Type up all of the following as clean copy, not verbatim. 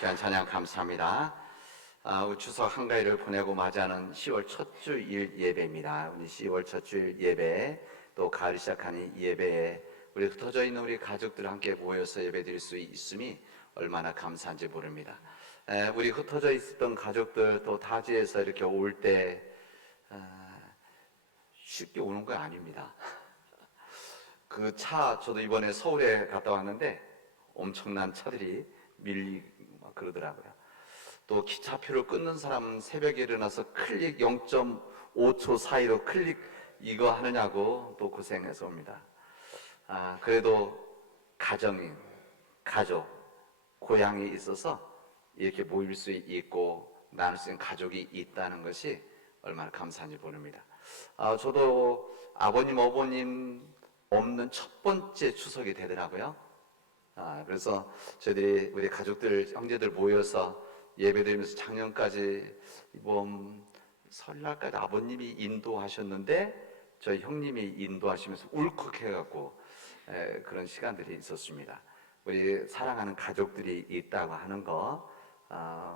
귀한 찬양 감사합니다. 우리 추석 한가위를 보내고 맞이하는 10월 첫 주일 예배입니다. 우리 10월 첫 주일 예배, 또 가을이 시작하는 이 예배에 우리 흩어져 있는 우리 가족들 함께 모여서 예배드릴 수 있음이 얼마나 감사한지 모릅니다. 우리 흩어져 있었던 가족들 또 타지에서 이렇게 올 때 쉽게 오는 거 아닙니다. 그 차, 저도 이번에 서울에 갔다 왔는데 엄청난 차들이 밀리고 그러더라고요. 또 기차표를 끊는 사람은 새벽에 일어나서 클릭 0.5초 사이로 클릭 이거 하느냐고 또 고생해서 옵니다. 그래도 가족, 고향이 있어서 이렇게 모일 수 있고 나눌 수 있는 가족이 있다는 것이 얼마나 감사한지 모릅니다. 저도 아버님, 어머님 없는 첫 번째 추석이 되더라고요. 그래서 저희들이 우리 가족들, 형제들 모여서 예배드리면서 작년까지 이번 설날까지 아버님이 인도하셨는데 저희 형님이 인도하시면서 울컥해갖고 그런 시간들이 있었습니다. 우리 사랑하는 가족들이 있다고 하는 거,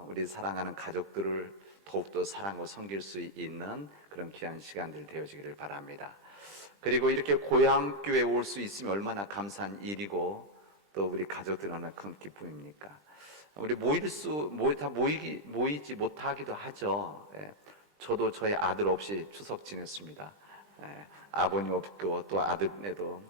우리 사랑하는 가족들을 더욱더 사랑하고 섬길 수 있는 그런 귀한 시간들 되어지기를 바랍니다. 그리고 이렇게 고향교회에 올 수 있으면 얼마나 감사한 일이고 또 우리 가족들은 얼마나 큰 기쁨입니까? 우리 모이지 못하기도 하죠. 저도 저희 아들 없이 추석 지냈습니다. 아버님 없고 또 아들네도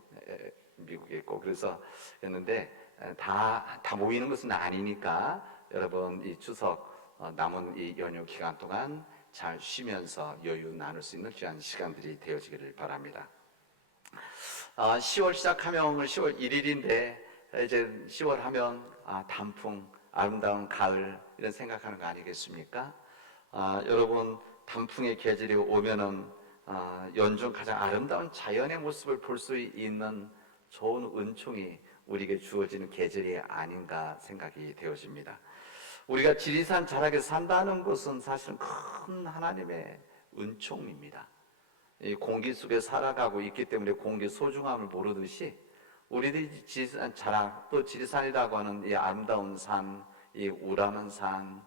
미국에 있고 그래서 했는데 다 모이는 것은 아니니까 여러분 이 추석 남은 이 연휴 기간 동안 잘 쉬면서 여유 나눌 수 있는 귀한 시간들이 되어지기를 바랍니다. 10월 시작하면 오늘 10월 1일인데 이제 10월 하면 단풍, 아름다운 가을 이런 생각하는 거 아니겠습니까? 여러분 단풍의 계절이 오면은 연중 가장 아름다운 자연의 모습을 볼 수 있는 좋은 은총이 우리에게 주어지는 계절이 아닌가 생각이 되어집니다. 우리가 지리산 자락에 산다는 것은 사실은 큰 하나님의 은총입니다. 이 공기 속에 살아가고 있기 때문에 공기의 소중함을 모르듯이 우리들이 지리산 자락 또 지리산이라고 하는 이 아름다운 산, 이 우라는 산,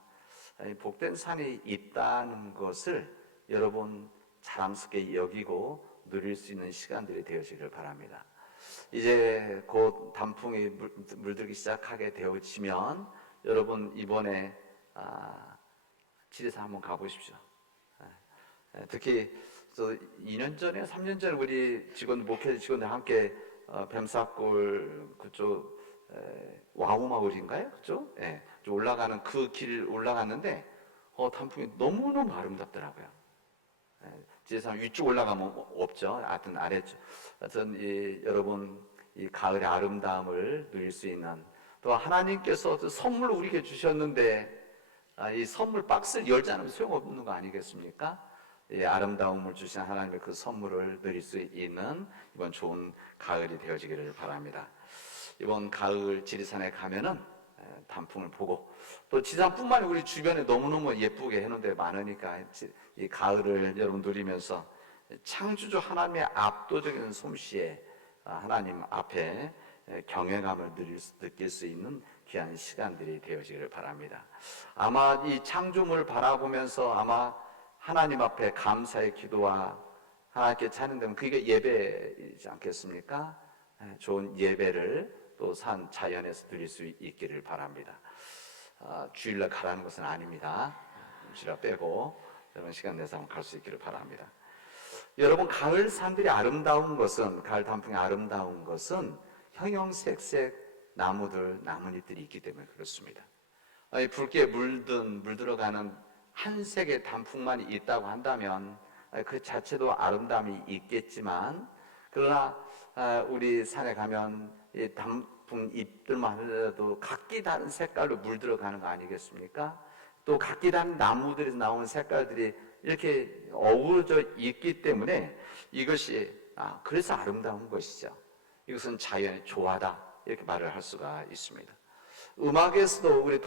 이 복된 산이 있다는 것을 여러분 자랑스럽게 여기고 누릴 수 있는 시간들이 되어지기를 바랍니다. 이제 곧 단풍이 물들기 시작하게 되어지면 여러분 이번에 지리산 한번 가보십시오. 특히 2년 전에 3년 전에 우리 목회 직원들 함께 뱀사골 그쪽 와우마을인가요? 그쪽? 좀 올라가는 그 길 올라갔는데 단풍이 너무너무 아름답더라고요. 지리산 위쪽 올라가면 없죠. 하여튼 아래쪽. 하여튼 여러분 이 가을의 아름다움을 누릴 수 있는 또 하나님께서 선물을 우리에게 주셨는데 이 선물 박스를 열지 않으면 소용없는 거 아니겠습니까? 아름다움을 주신 하나님의 그 선물을 누릴 수 있는 이번 좋은 가을이 되어지기를 바랍니다. 이번 가을 지리산에 가면은 단풍을 보고 또 지리산뿐만 아니라 우리 주변에 너무너무 예쁘게 해놓은 데 많으니까 이 가을을 여러분 누리면서 창조주 하나님의 압도적인 솜씨에 하나님 앞에 경외감을 느낄 수 있는 귀한 시간들이 되어지기를 바랍니다. 아마 이 창조물을 바라보면서 아마 하나님 앞에 감사의 기도와 하나님께 찬양되면 그게 예배이지 않겠습니까? 좋은 예배를 또 산 자연에서 드릴 수 있기를 바랍니다. 주일날 가라는 것은 아닙니다. 주일날 빼고 여러분 시간 내서 갈 수 있기를 바랍니다. 여러분 가을 산들이 아름다운 것은 가을 단풍이 아름다운 것은 형형색색 나무들 나뭇잎들이 있기 때문에 그렇습니다. 붉게 물들어가는 한 색의 단풍만 있다고 한다면 그 자체도 아름다움이 있겠지만 그러나 우리 산에 가면 이 단풍 잎들만 하더라도 각기 다른 색깔로 물들어가는 거 아니겠습니까? 또 각기 다른 나무들에서 나오는 색깔들이 이렇게 어우러져 있기 때문에 이것이 그래서 아름다운 것이죠. 이것은 자연의 조화다 이렇게 말을 할 수가 있습니다. 음악에서도 우리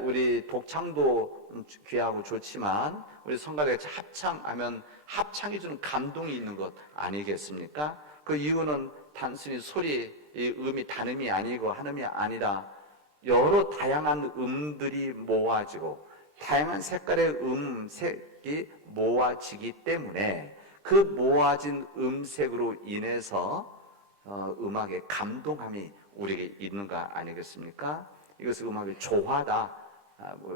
우리 독창도 귀하고 좋지만 우리 성가대가 합창하면 합창이 주는 감동이 있는 것 아니겠습니까? 그 이유는 단순히 소리, 이 음이 단음이 아니고 한음이 아니라 여러 다양한 음들이 모아지고 다양한 색깔의 음색이 모아지기 때문에 그 모아진 음색으로 인해서 음악의 감동함이 우리에게 있는 거 아니겠습니까? 이것을 음악의 조화다,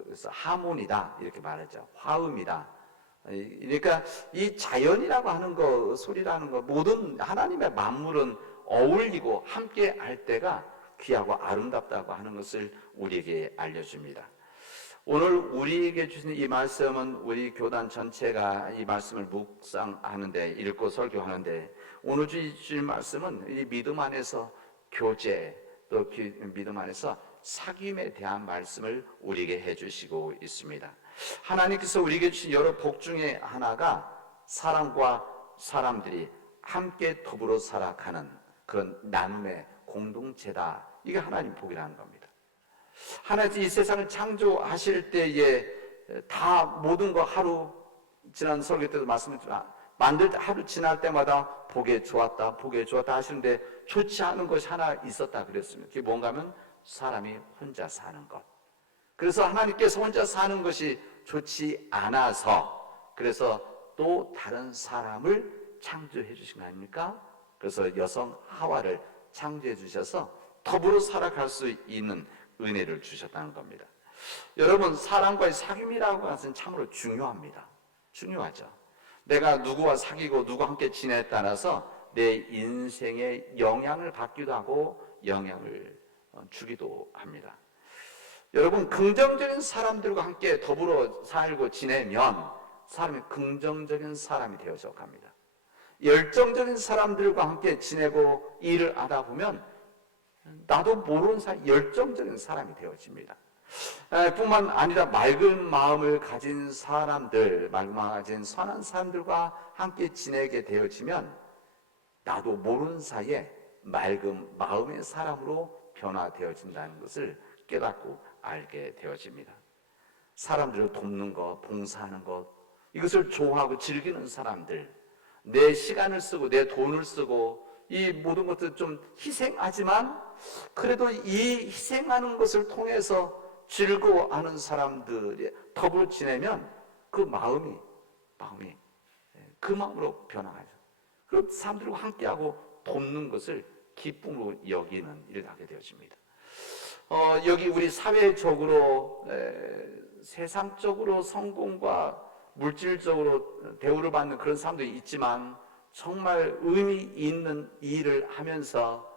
그래서 하모니다 이렇게 말하죠. 화음이다. 그러니까 이 자연이라고 하는 거, 소리라는 거, 모든 하나님의 만물은 어울리고 함께 할 때가 귀하고 아름답다고 하는 것을 우리에게 알려줍니다. 오늘 우리에게 주신 이 말씀은 우리 교단 전체가 이 말씀을 묵상하는데, 읽고 설교하는데, 오늘 주신 말씀은 이 믿음 안에서 교제, 또 믿음 안에서 사귐에 대한 말씀을 우리에게 해주시고 있습니다. 하나님께서 우리에게 주신 여러 복 중에 하나가 사람과 사람들이 함께 더불어 살아가는 그런 나눔의 공동체다. 이게 하나님 복이라는 겁니다. 하나님 이 세상을 창조하실 때에 다 모든 거 하루, 지난 설교 때도 말씀드렸지만 만들 때 하루 지날 때마다 보기에 좋았다 하시는데 좋지 않은 것이 하나 있었다 그랬습니다. 그게 뭔가 하면 사람이 혼자 사는 것. 그래서 하나님께서 혼자 사는 것이 좋지 않아서 그래서 또 다른 사람을 창조해 주신 거 아닙니까? 그래서 여성 하와를 창조해 주셔서 더불어 살아갈 수 있는 은혜를 주셨다는 겁니다. 여러분, 사람과의 사귐이라고 하는 것은 참으로 중요합니다. 중요하죠. 내가 누구와 사귀고 누구와 함께 지내에 따라서 내 인생에 영향을 받기도 하고 영향을 주기도 합니다. 여러분, 긍정적인 사람들과 함께 더불어 살고 지내면 사람이 긍정적인 사람이 되어져 갑니다. 열정적인 사람들과 함께 지내고 일을 하다 보면 나도 모르는 사이 열정적인 사람이 되어집니다. 뿐만 아니라 맑은 마음을 가진 사람들, 맑은 마음을 가진 선한 사람들과 함께 지내게 되어지면 나도 모르는 사이에 맑은 마음의 사람으로 변화되어진다는 것을 깨닫고 알게 되어집니다. 사람들을 돕는 것, 봉사하는 것, 이것을 좋아하고 즐기는 사람들, 내 시간을 쓰고 내 돈을 쓰고 이 모든 것들 좀 희생하지만 그래도 이 희생하는 것을 통해서 즐거워하는 사람들이 더불어 지내면 그 마음이 그 마음으로 변화하죠. 그 사람들과 함께하고 돕는 것을 기쁨으로 여기는 일을 하게 되어집니다. 여기 우리 사회적으로 세상적으로 성공과 물질적으로 대우를 받는 그런 사람도 있지만 정말 의미 있는 일을 하면서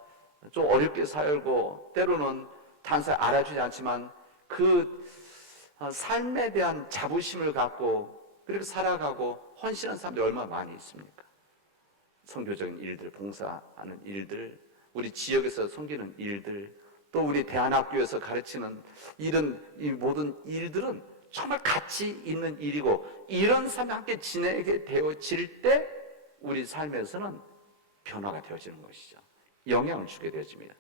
좀 어렵게 살고 때로는 단순히 알아주지 않지만 그 삶에 대한 자부심을 갖고 그렇게 살아가고 헌신한 사람들이 얼마나 많이 있습니까? 선교적인 일들, 봉사하는 일들, 우리 지역에서 섬기는 일들, 또 우리 대안학교에서 가르치는 이런 이 모든 일들은 정말 가치 있는 일이고 이런 삶이 함께 지내게 되어질 때 우리 삶에서는 변화가 되어지는 것이죠. 영향을 주게 되어집니다.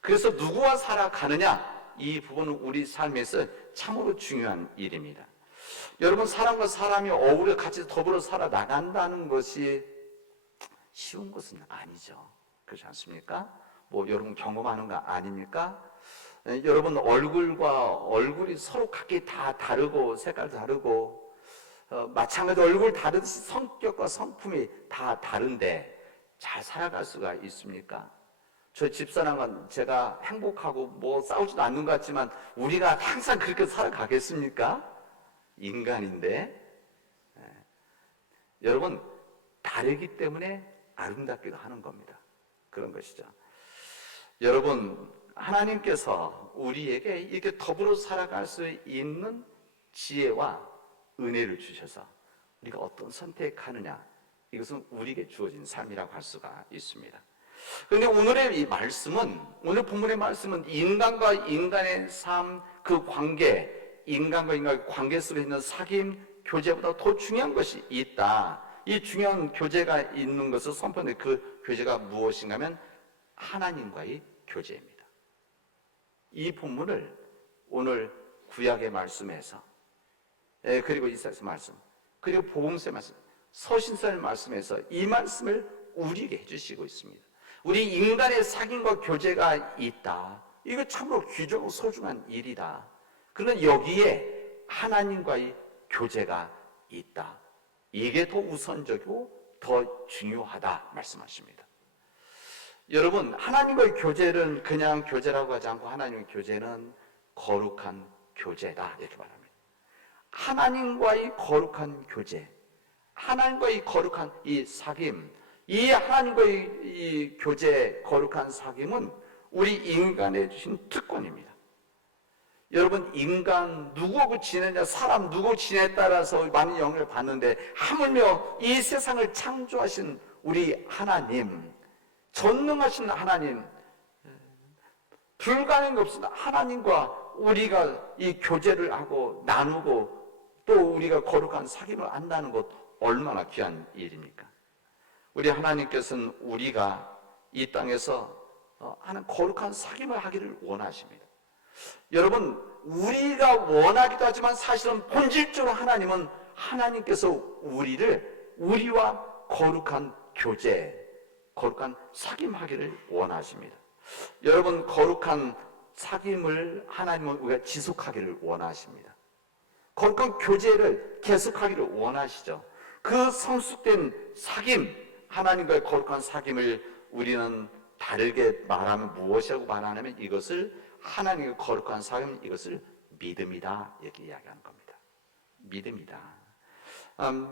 그래서 누구와 살아가느냐 이 부분은 우리 삶에서 참으로 중요한 일입니다. 여러분, 사람과 사람이 어우러 같이 더불어 살아나간다는 것이 쉬운 것은 아니죠. 그렇지 않습니까? 여러분 경험하는 거 아닙니까? 여러분 얼굴과 얼굴이 서로 각기 다 다르고 색깔도 다르고 마찬가지로 얼굴 다르듯이 성격과 성품이 다 다른데 잘 살아갈 수가 있습니까? 저 집사람은 제가 행복하고 싸우지도 않는 것 같지만 우리가 항상 그렇게 살아가겠습니까? 인간인데 여러분 다르기 때문에 아름답기도 하는 겁니다. 그런 것이죠. 여러분, 하나님께서 우리에게 이렇게 더불어 살아갈 수 있는 지혜와 은혜를 주셔서 우리가 어떤 선택하느냐, 이것은 우리에게 주어진 삶이라고 할 수가 있습니다. 그런데 오늘의 이 말씀은, 오늘 본문의 말씀은 인간과 인간의 삶, 그 관계, 인간과 인간의 관계 속에 있는 사귐, 교제보다 더 중요한 것이 있다. 이 중요한 교제가 있는 것을 선포하는 그 교제가 무엇인가 하면 하나님과의 교제입니다. 이 본문을 오늘 구약의 말씀에서 그리고 이사야서 말씀, 그리고 복음서의 말씀, 서신서의 말씀에서 이 말씀을 우리에게 해주시고 있습니다. 우리 인간의 사귐과 교제가 있다. 이거 참으로 귀중하고 소중한 일이다. 그러나 여기에 하나님과의 교제가 있다. 이게 더 우선적이고 더 중요하다 말씀하십니다. 여러분, 하나님과의 교제는 그냥 교제라고 하지 않고 하나님의 교제는 거룩한 교제다 이렇게 말합니다. 하나님과의 거룩한 교제, 하나님과의 거룩한 이 사귐, 이 하나님과의 이 교제, 거룩한 사귐은 우리 인간에 주신 특권입니다. 여러분, 인간 누구하고 지내냐, 사람 누구하고 지내에 따라서 많은 영향을 받는데, 하물며 이 세상을 창조하신 우리 하나님, 전능하신 하나님, 불가능한 게 없습니다. 하나님과 우리가 이 교제를 하고 나누고 또 우리가 거룩한 사귐을 안다는 것 얼마나 귀한 일입니까? 우리 하나님께서는 우리가 이 땅에서 하는 거룩한 사귐을 하기를 원하십니다. 여러분, 우리가 원하기도 하지만 사실은 본질적으로 하나님은 하나님께서 우리와 거룩한 교제, 거룩한 사귐하기를 원하십니다. 여러분, 거룩한 사귐을 하나님은 우리가 지속하기를 원하십니다. 거룩한 교제를 계속하기를 원하시죠. 그 성숙된 사귐, 하나님과의 거룩한 사귐을 우리는 다르게 말하면 무엇이라고 말하냐면 이것을 하나님의 거룩한 사귐, 이것을 믿음이다 이렇게 이야기하는 겁니다. 믿음이다.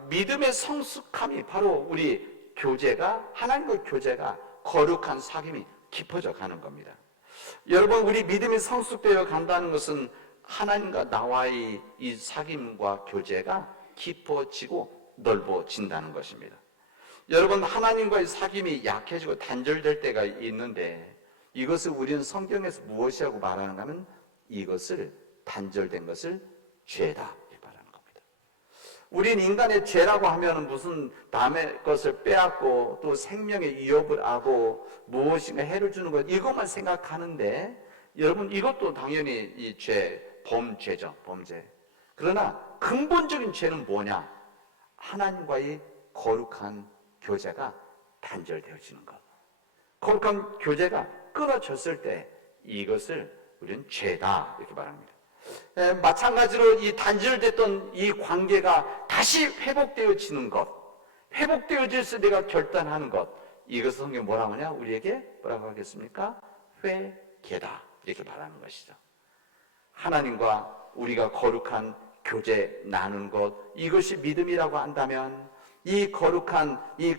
믿음의 성숙함이 바로 우리 교제가, 하나님과의 교제가 거룩한 사귐이 깊어져 가는 겁니다. 여러분, 우리 믿음이 성숙되어 간다는 것은 하나님과 나와의 이 사귐과 교제가 깊어지고 넓어진다는 것입니다. 여러분, 하나님과의 사귐이 약해지고 단절될 때가 있는데 이것을 우리는 성경에서 무엇이라고 말하는가 하면 이것을 단절된 것을 죄다 이렇게 말하는 겁니다. 우린 인간의 죄라고 하면 무슨 남의 것을 빼앗고 또 생명에 위협을 하고 무엇인가 해를 주는 것 이것만 생각하는데 여러분, 이것도 당연히 이 죄, 범죄죠. 범죄. 그러나 근본적인 죄는 뭐냐? 하나님과의 거룩한 교제가 단절되어지는 것. 거룩한 교제가 끊어졌을 때 이것을 우리는 죄다 이렇게 말합니다. 마찬가지로 이 단절됐던 이 관계가 다시 회복되어지는 것, 회복되어질 때 내가 결단하는 것, 이것을 성경 뭐라고 하냐? 우리에게 뭐라고 하겠습니까? 회개다 이렇게 말하는 것이죠. 하나님과 우리가 거룩한 교제 나눈 것, 이것이 믿음이라고 한다면 이 거룩한 이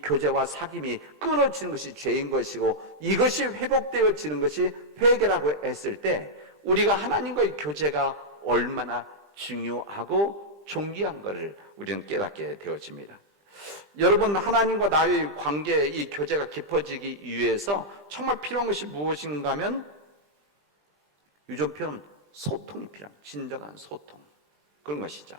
교제와 사귐이 끊어지는 것이 죄인 것이고 이것이 회복되어지는 것이 회개라고 했을 때 우리가 하나님과의 교제가 얼마나 중요하고 존귀한 것을 우리는 깨닫게 되어집니다. 여러분, 하나님과 나의 관계, 이 교제가 깊어지기 위해서 정말 필요한 것이 무엇인가 하면 요즘 표현 소통이 필요합니다. 진정한 소통, 그런 것이죠.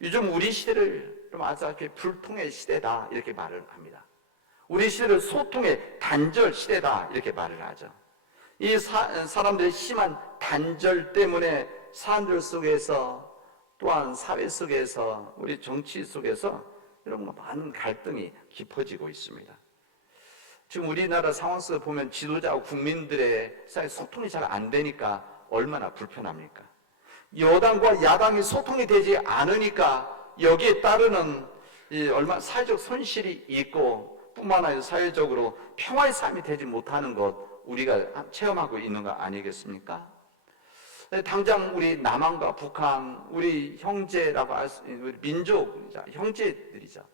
요즘 우리 시대를 아주 이렇게 불통의 시대다 이렇게 말을 합니다. 우리 시대를 소통의 단절 시대다 이렇게 말을 하죠. 이 사람들의 심한 단절 때문에 사람들 속에서 또한 사회 속에서 우리 정치 속에서 여러분 많은 갈등이 깊어지고 있습니다. 지금 우리나라 상황 속에 보면 지도자와 국민들의 사이 소통이 잘 안 되니까 얼마나 불편합니까? 여당과 야당이 소통이 되지 않으니까 여기에 따르는 얼마나 사회적 손실이 있고 뿐만 아니라 사회적으로 평화의 삶이 되지 못하는 것 우리가 체험하고 있는 거 아니겠습니까? 당장 우리 남한과 북한, 우리 형제라고 할 수 있는 우리 민족이자 형제들이죠.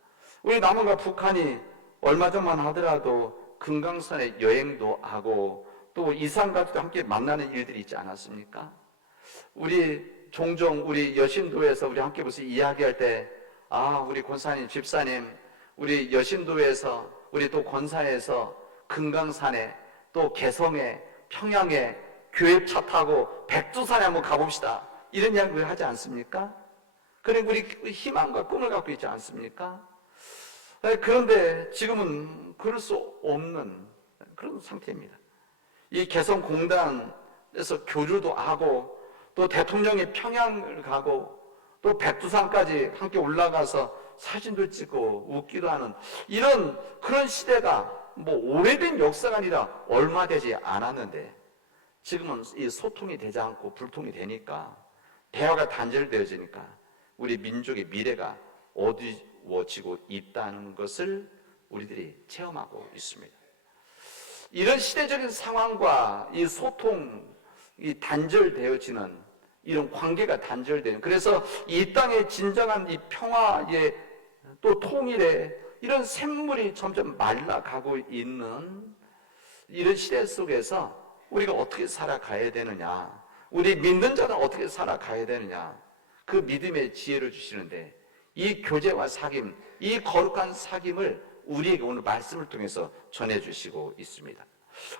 우리 남한과 북한이 얼마 전만 하더라도 금강산에 여행도 하고 또 이산가족도 함께 만나는 일들이 있지 않았습니까? 우리 종종 우리 여신도에서 우리 함께 무슨 이야기할 때 우리 권사님, 집사님, 우리 여신도에서 우리 또 권사에서 금강산에 또 개성에 평양에 교회차 타고 백두산에 한번 가봅시다. 이런 이야기를 하지 않습니까? 그리고 우리 희망과 꿈을 갖고 있지 않습니까? 그런데 지금은 그럴 수 없는 그런 상태입니다. 이 개성공단에서 교류도 하고 또 대통령이 평양을 가고 또 백두산까지 함께 올라가서 사진도 찍고 웃기도 하는 이런 그런 시대가 뭐 오래된 역사가 아니라 얼마 되지 않았는데 지금은 이 소통이 되지 않고 불통이 되니까, 대화가 단절되어지니까 우리 민족의 미래가 어두워지고 있다는 것을 우리들이 체험하고 있습니다. 이런 시대적인 상황과 이 소통이 단절되어지는, 이런 관계가 단절되는, 그래서 이 땅의 진정한 이 평화의 또 통일의 이런 샘물이 점점 말라가고 있는 이런 시대 속에서 우리가 어떻게 살아가야 되느냐, 우리 믿는 자는 어떻게 살아가야 되느냐, 그 믿음의 지혜를 주시는데, 이 교제와 사귐, 이 거룩한 사귐을 우리에게 오늘 말씀을 통해서 전해주시고 있습니다.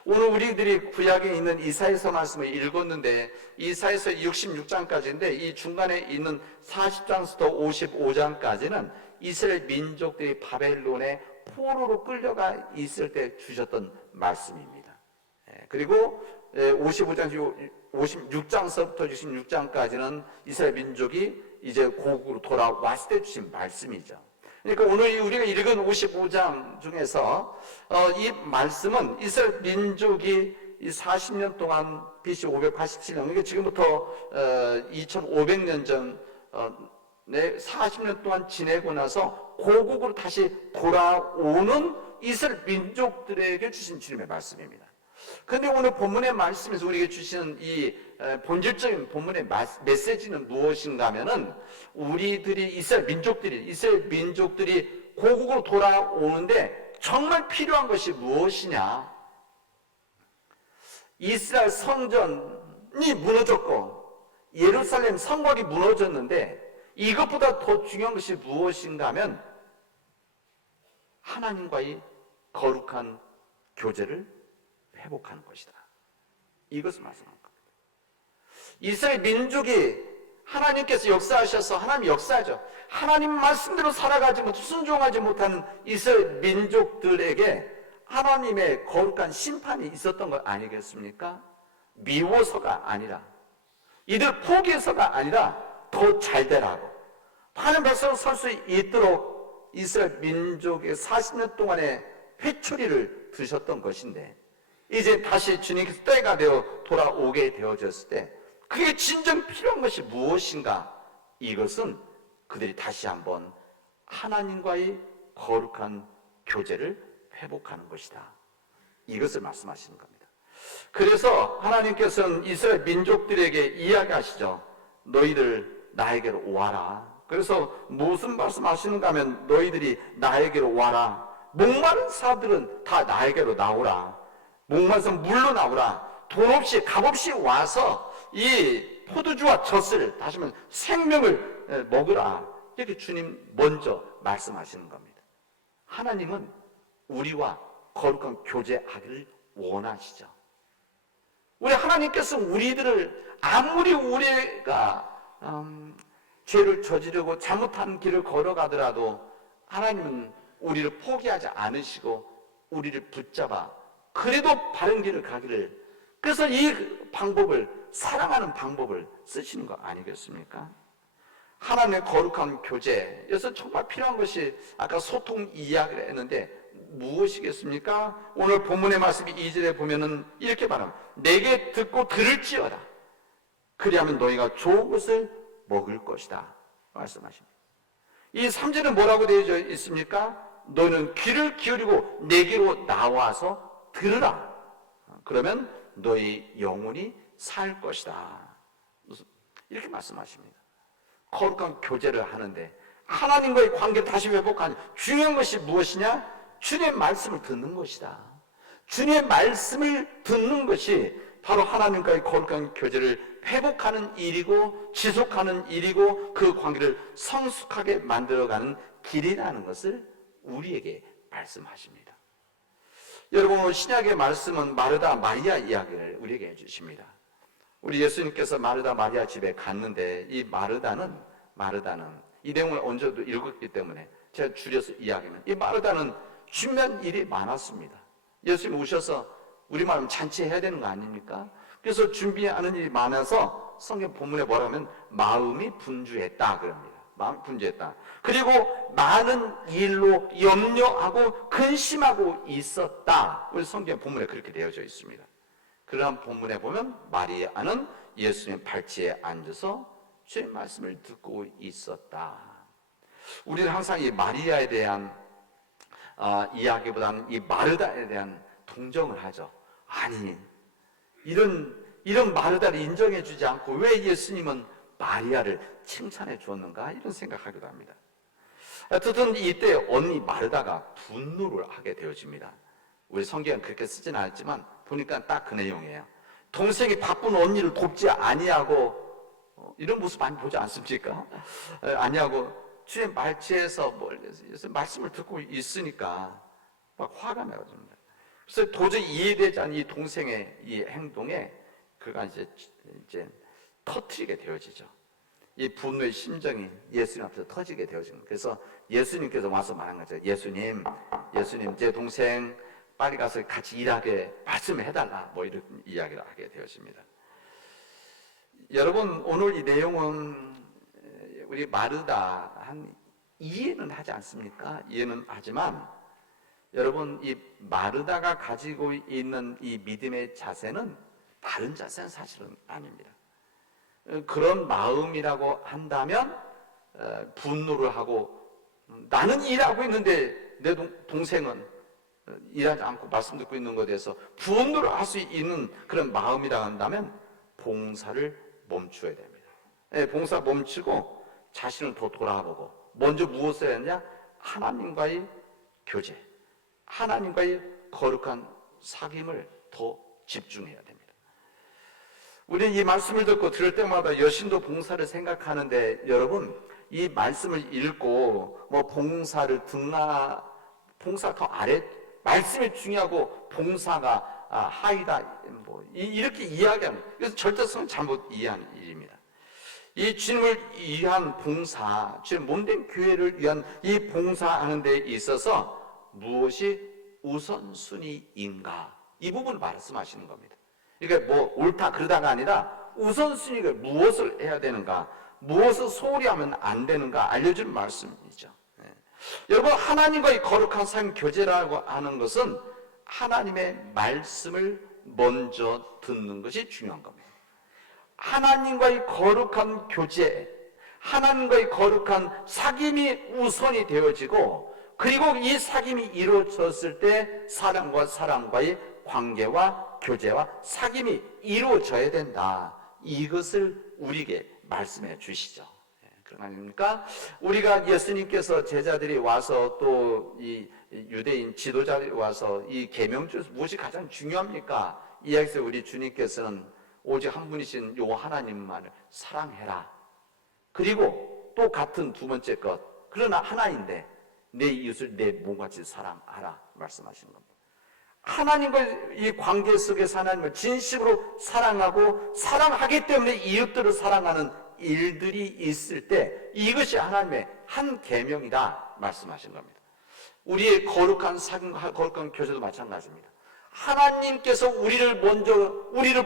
오늘 우리들이 구약에 있는 이사야서 말씀을 읽었는데, 이사야서 66장까지인데 이 중간에 있는 40장부터 55장까지는 이스라엘 민족들이 바벨론의 포로로 끌려가 있을 때 주셨던 말씀입니다. 그리고 56장서부터 66장까지는 이스라엘 민족이 이제 고국으로 돌아왔을 때 주신 말씀이죠. 그러니까 오늘 우리가 읽은 55장 중에서 이 말씀은 이스라엘 민족이 이 40년 동안 BC 587년, 그러니까 지금부터 2500년 전 40년 동안 지내고 나서 고국으로 다시 돌아오는 이스라엘 민족들에게 주신 주님의 말씀입니다. 그런데 오늘 본문의 말씀에서 우리에게 주시는 이 본질적인 본문의 메시지는 무엇인가 하면은, 우리들이 이스라엘 민족들이 고국으로 돌아오는데 정말 필요한 것이 무엇이냐? 이스라엘 성전이 무너졌고 예루살렘 성곽이 무너졌는데, 이것보다 더 중요한 것이 무엇인가 하면 하나님과의 거룩한 교제를 회복하는 것이다. 이것을 말씀하는 겁니다. 이스라엘 민족이 하나님께서 역사하셔서, 하나님 역사하죠. 하나님 말씀대로 살아가지 못하고 순종하지 못하는 이스라엘 민족들에게 하나님의 거룩한 심판이 있었던 것 아니겠습니까? 미워서가 아니라, 이들 포기해서가 아니라 더 잘되라고, 하나님 백성 설 수 있도록 이스라엘 민족의 40년 동안의 회초리를 드셨던 것인데, 이제 다시 주님께서 때가 되어 돌아오게 되어졌을 때 그게 진정 필요한 것이 무엇인가? 이것은 그들이 다시 한번 하나님과의 거룩한 교제를 회복하는 것이다. 이것을 말씀하시는 겁니다. 그래서 하나님께서는 이스라엘 민족들에게 이야기하시죠. 너희들 나에게로 와라. 그래서 무슨 말씀하시는가 하면, 너희들이 나에게로 와라. 목마른 사람들은 다 나에게로 나오라. 목마르서 물러나오라. 돈 없이 값 없이 와서 이 포도주와 젖을, 다시 말하면 생명을 먹으라. 이렇게 주님 먼저 말씀하시는 겁니다. 하나님은 우리와 거룩한 교제하기를 원하시죠. 우리 하나님께서 우리들을, 아무리 우리가 죄를 저지르고 잘못한 길을 걸어가더라도 하나님은 우리를 포기하지 않으시고 우리를 붙잡아 그래도 바른 길을 가기를, 그래서 이 방법을, 사랑하는 방법을 쓰시는 거 아니겠습니까? 하나님의 거룩한 교제, 그래서 정말 필요한 것이 아까 소통 이야기를 했는데 무엇이겠습니까? 오늘 본문의 말씀이 2절에 보면은 이렇게 말합니다. 내게 듣고 들을지어다. 그리하면 너희가 좋은 것을 먹을 것이다 말씀하십니다. 이 3절은 뭐라고 되어 있습니까? 너는 귀를 기울이고 내게로 나와서 들으라. 그러면 너희 영혼이 살 것이다. 이렇게 말씀하십니다. 거룩한 교제를 하는데 하나님과의 관계를 다시 회복하는 중요한 것이 무엇이냐? 주님의 말씀을 듣는 것이다. 주님의 말씀을 듣는 것이 바로 하나님과의 거룩한 교제를 회복하는 일이고 지속하는 일이고 그 관계를 성숙하게 만들어가는 길이라는 것을 우리에게 말씀하십니다. 여러분, 오늘 신약의 말씀은 마르다 마리아 이야기를 우리에게 해주십니다. 우리 예수님께서 마르다 마리아 집에 갔는데 이 마르다는 이 내용을 언제도 읽었기 때문에 제가 줄여서 이야기하면, 이 마르다는 준비한 일이 많았습니다. 예수님 오셔서 우리말하면 잔치해야 되는 거 아닙니까? 그래서 준비하는 일이 많아서 성경 본문에 뭐라면 마음이 분주했다 그럽니다. 마음이 분주했다. 그리고 많은 일로 염려하고 근심하고 있었다. 우리 성경 본문에 그렇게 되어져 있습니다. 그러한 본문에 보면 마리아는 예수님 발치에 앉아서 주의 말씀을 듣고 있었다. 우리는 항상 이 마리아에 대한 이야기보다는 이 마르다에 대한 동정을 하죠. 아니, 이런 마르다를 인정해 주지 않고 왜 예수님은 마리아를 칭찬해 주었는가? 이런 생각하기도 합니다. 어쨌든 이때 언니 마르다가 분노를 하게 되어집니다. 우리 성경은 그렇게 쓰진 않았지만 보니까 딱 그 내용이에요. 동생이 바쁜 언니를 돕지 아니하고 이런 모습 많이 보지 않습니까? 아니하고 주의 말치에서 말씀을 듣고 있으니까 막 화가 나집니다. 그래서 도저히 이해되지 않는 이 동생의 이 행동에 그가 이제 터뜨리게 되어지죠. 이 분노의 심정이 예수님 앞에서 터지게 되어집니다. 그래서 예수님께서 와서 말한 거죠. 예수님, 제 동생 빨리 가서 같이 일하게 말씀해달라. 뭐 이런 이야기를 하게 되었습니다. 여러분, 오늘 이 내용은 우리 마르다 한 이해는 하지 않습니까? 이해는 하지만 여러분, 이 마르다가 가지고 있는 이 믿음의 자세는 다른 자세는 사실은 아닙니다. 그런 마음이라고 한다면 분노를 하고 나는 일하고 있는데 내 동생은 일하지 않고 말씀 듣고 있는 것에 대해서 분노를 할 수 있는 그런 마음이라고 한다면 봉사를 멈춰야 됩니다. 봉사 멈추고 자신을 더 돌아보고 먼저 무엇을 해야 하냐? 하나님과의 교제, 하나님과의 거룩한 사귐을 더 집중해야 됩니다. 우리는 이 말씀을 듣고 들을 때마다 여신도 봉사를 생각하는데 여러분, 이 말씀을 읽고 뭐 봉사를 봉사 더 아래, 말씀이 중요하고 봉사가 하이다, 뭐 이렇게 이야기하는, 그래서 절대성은 잘못 이해하는 일입니다. 이 주님을 위한 봉사, 주님 몸된 교회를 위한 이 봉사하는 데 있어서 무엇이 우선순위인가, 이 부분을 말씀하시는 겁니다. 그러니까 뭐 옳다 그러다가 아니라 우선순위가 무엇을 해야 되는가, 무엇을 소홀히 하면 안 되는가 알려주는 말씀이죠. 여러분, 하나님과의 거룩한 삶 교제라고 하는 것은 하나님의 말씀을 먼저 듣는 것이 중요한 겁니다. 하나님과의 거룩한 교제, 하나님과의 거룩한 사귐이 우선이 되어지고, 그리고 이 사귐이 이루어졌을 때 사람과 사람과의 관계와 교제와 사귐이 이루어져야 된다. 이것을 우리에게 말씀해 주시죠. 그런 거 아닙니까? 우리가 예수님께서 제자들이 와서 또 이 유대인 지도자들이 와서 이 계명 중에서 무엇이 가장 중요합니까? 이야기에서 우리 주님께서는 오직 한 분이신 요 하나님만을 사랑해라. 그리고 또 같은 두 번째 것, 그러나 하나인데 내 이웃을 내 몸같이 사랑하라 말씀하시는 겁니다. 하나님과 이 관계 속에서 하나님을 진심으로 사랑하고 사랑하기 때문에 이웃들을 사랑하는 일들이 있을 때 이것이 하나님의 한 계명이다 말씀하신 겁니다. 우리의 거룩한 사귐과 거룩한 교제도 마찬가지입니다. 하나님께서 우리를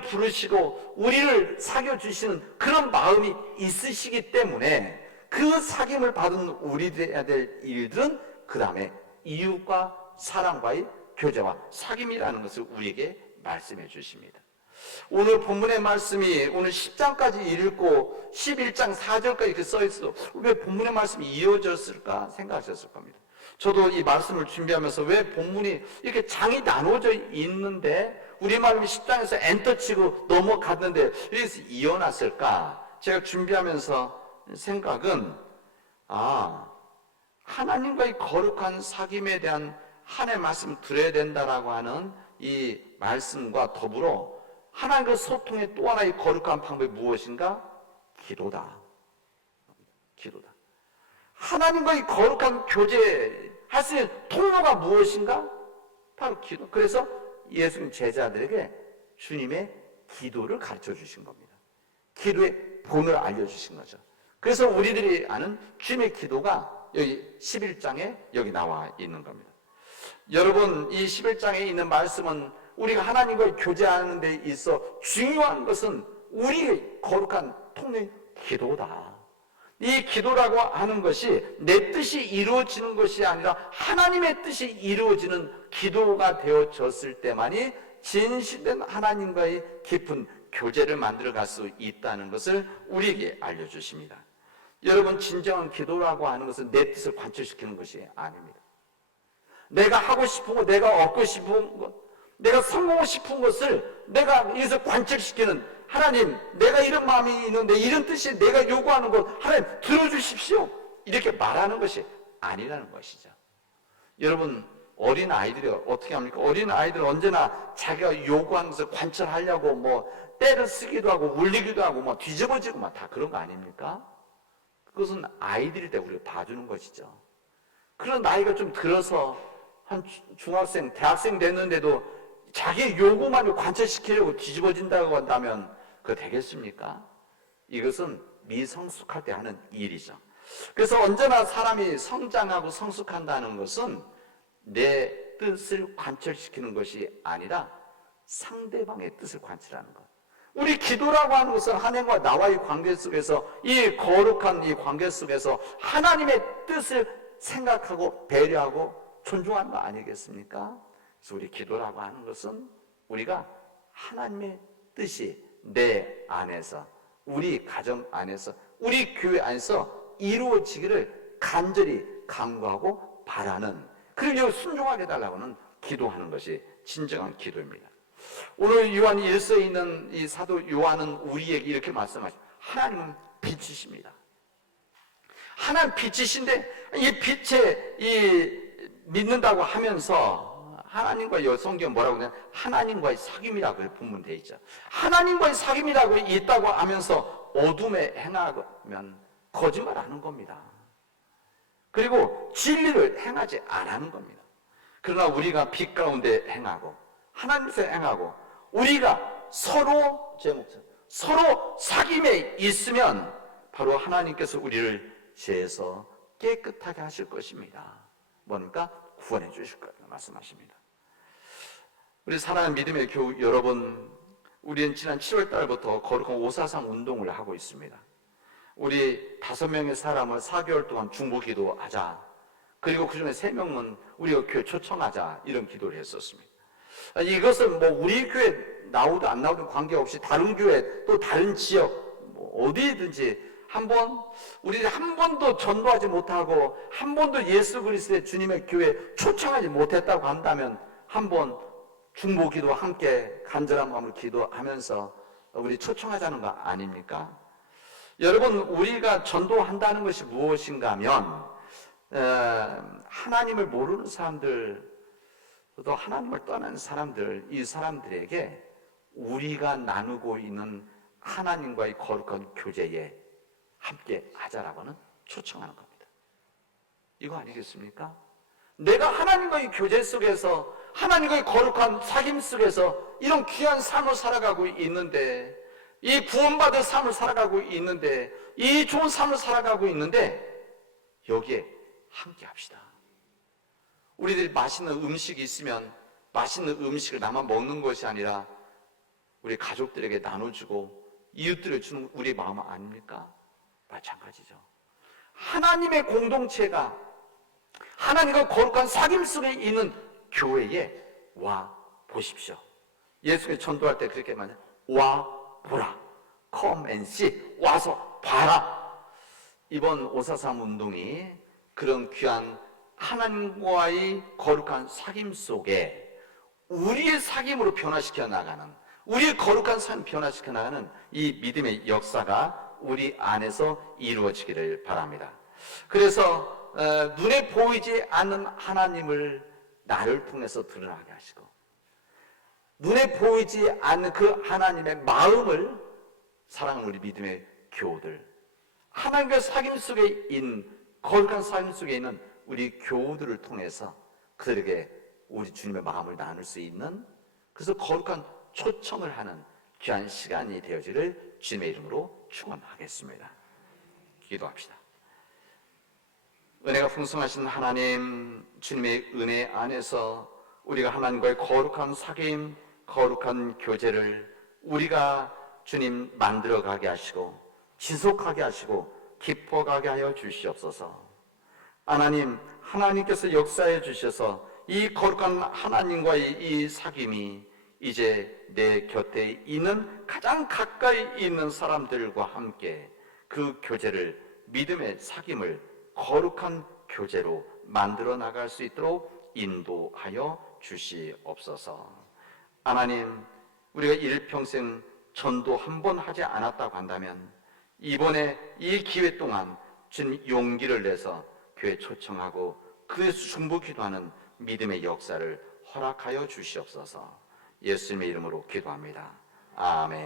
부르시고 우리를 사귀어 주시는 그런 마음이 있으시기 때문에 그 사귐을 받은 우리들이 해야 될 일들은 그 다음에 이웃과 사랑과의 교제와 사귐이라는 것을 우리에게 말씀해 주십니다. 오늘 본문의 말씀이 오늘 10장까지 읽고 11장 4절까지 이렇게 써있어도 왜 본문의 말씀이 이어졌을까 생각하셨을 겁니다. 저도 이 말씀을 준비하면서 왜 본문이 이렇게 장이 나눠져 있는데 우리말로 10장에서 엔터 치고 넘어갔는데 여기서 이어놨을까? 제가 준비하면서 생각은 하나님과의 거룩한 사귐에 대한 하나님의 말씀 들어야 된다라고 하는 이 말씀과 더불어 하나님과 소통의 또 하나의 거룩한 방법이 무엇인가? 기도다. 하나님과의 거룩한 교제 할 수 있는 통로가 무엇인가? 바로 기도. 그래서 예수님 제자들에게 주님의 기도를 가르쳐 주신 겁니다. 기도의 본을 알려주신 거죠. 그래서 우리들이 아는 주님의 기도가 여기 11장에 여기 나와 있는 겁니다. 여러분, 이 11장에 있는 말씀은 우리가 하나님과 교제하는 데 있어 중요한 것은 우리의 거룩한 통로의 기도다. 이 기도라고 하는 것이 내 뜻이 이루어지는 것이 아니라 하나님의 뜻이 이루어지는 기도가 되어졌을 때만이 진실된 하나님과의 깊은 교제를 만들어갈 수 있다는 것을 우리에게 알려주십니다. 여러분, 진정한 기도라고 하는 것은 내 뜻을 관철시키는 것이 아닙니다. 내가 하고 싶은 것, 내가 얻고 싶은 것, 내가 성공하고 싶은 것을 내가 여기서 관철시키는, 하나님, 내가 이런 마음이 있는데 이런 뜻이 내가 요구하는 것 하나님 들어주십시오, 이렇게 말하는 것이 아니라는 것이죠. 여러분, 어린 아이들이 어떻게 합니까? 어린 아이들은 언제나 자기가 요구하는 것을 관철하려고 뭐 때를 쓰기도 하고 울리기도 하고 뭐 뒤집어지고 막 다 그런 거 아닙니까? 그것은 아이들일 때 우리가 봐주는 것이죠. 그런 나이가 좀 들어서 한 중학생, 대학생 됐는데도 자기의 요구만을 관철시키려고 뒤집어진다고 한다면 그거 되겠습니까? 이것은 미성숙할 때 하는 일이죠. 그래서 언제나 사람이 성장하고 성숙한다는 것은 내 뜻을 관철시키는 것이 아니라 상대방의 뜻을 관철하는 것. 우리 기도라고 하는 것은 하나님과 나와의 관계 속에서, 이 거룩한 이 관계 속에서 하나님의 뜻을 생각하고 배려하고 존중하는 거 아니겠습니까? 그래서 우리 기도라고 하는 것은 우리가 하나님의 뜻이 내 안에서, 우리 가정 안에서, 우리 교회 안에서 이루어지기를 간절히 간구하고 바라는, 그리고 순종하게 해달라고 하는 기도하는 것이 진정한 기도입니다. 오늘 요한 1서에 있는 이 사도 요한은 우리에게 이렇게 말씀하십니다. 하나님은 빛이십니다. 하나님 빛이신데 이 빛에 믿는다고 하면서 하나님과 성경 뭐라고 하냐면 하나님과의 사귐이라고 본문 되어 있죠. 하나님과의 사귐이라고 있다고 하면서 어둠에 행하면 거짓말하는 겁니다. 그리고 진리를 행하지 않는 겁니다. 그러나 우리가 빛 가운데 행하고 하나님께서 행하고 우리가 서로 서로 사귐에 있으면 바로 하나님께서 우리를 죄에서 깨끗하게 하실 것입니다. 뭡니까? 구원해 주실 거라고 말씀하십니다. 우리 사랑하는 믿음의 교우 여러분, 우리는 지난 7월 달부터 거룩한 543 운동을 하고 있습니다. 우리 5명의 사람을 4개월 동안 중보기도 하자. 그리고 그 중에 3명은 우리가 교회 초청하자. 이런 기도를 했었습니다. 이것은 뭐 우리 교회 나오든 안 나오든 관계없이 다른 교회 또 다른 지역 뭐 어디든지 우리 한 번도 전도하지 못하고 한 번도 예수 그리스도의 주님의 교회 초청하지 못했다고 한다면 한번 중보기도 함께 간절한 마음으로 기도하면서 우리 초청하자는 거 아닙니까? 여러분, 우리가 전도한다는 것이 무엇인가 하면 하나님을 모르는 사람들, 또 하나님을 떠난 사람들, 이 사람들에게 우리가 나누고 있는 하나님과의 거룩한 교제에 함께 하자라고는 초청하는 겁니다. 이거 아니겠습니까? 내가 하나님과의 교제 속에서, 하나님과의 거룩한 사귐 속에서 이런 귀한 삶을 살아가고 있는데, 이 구원받은 삶을 살아가고 있는데, 이 좋은 삶을 살아가고 있는데 여기에 함께 합시다. 우리들이 맛있는 음식이 있으면 맛있는 음식을 나만 먹는 것이 아니라 우리 가족들에게 나눠주고 이웃들에게 주는 우리의 마음 아닙니까? 마찬가지죠. 하나님의 공동체가 하나님과 거룩한 사귐 속에 있는 교회에 와 보십시오. 예수님이 전도할 때 그렇게 말해요. 와 보라. Come and see. 와서 봐라. 이번 543 운동이 그런 귀한 하나님과의 거룩한 사귐 속에 우리의 사귐으로 변화시켜 나가는, 우리의 거룩한 삶 변화시켜 나가는 이 믿음의 역사가 우리 안에서 이루어지기를 바랍니다. 그래서 눈에 보이지 않는 하나님을 나를 통해서 드러나게 하시고, 눈에 보이지 않는 그 하나님의 마음을 사랑하는 우리 믿음의 교우들, 하나님과 사귐 속에 있는, 거룩한 사귐 속에 있는 우리 교우들을 통해서 그들에게 우리 주님의 마음을 나눌 수 있는, 그래서 거룩한 초청을 하는 귀한 시간이 되어지를 주님의 이름으로 축원하겠습니다. 기도합시다. 은혜가 풍성하신 하나님, 주님의 은혜 안에서 우리가 하나님과의 거룩한 사귐, 거룩한 교제를 우리가 주님 만들어가게 하시고 지속하게 하시고 깊어가게 하여 주시옵소서. 하나님, 하나님께서 역사해 주셔서 이 거룩한 하나님과의 이 사귐이 이제 내 곁에 있는 가장 가까이 있는 사람들과 함께 그 교제를, 믿음의 사귐을 거룩한 교제로 만들어 나갈 수 있도록 인도하여 주시옵소서. 하나님, 우리가 일평생 전도 한 번 하지 않았다고 한다면 이번에 이 기회 동안 주님 용기를 내서 교회 초청하고 그 중보 기도하는 믿음의 역사를 허락하여 주시옵소서. 예수님의 이름으로 기도합니다. 아멘.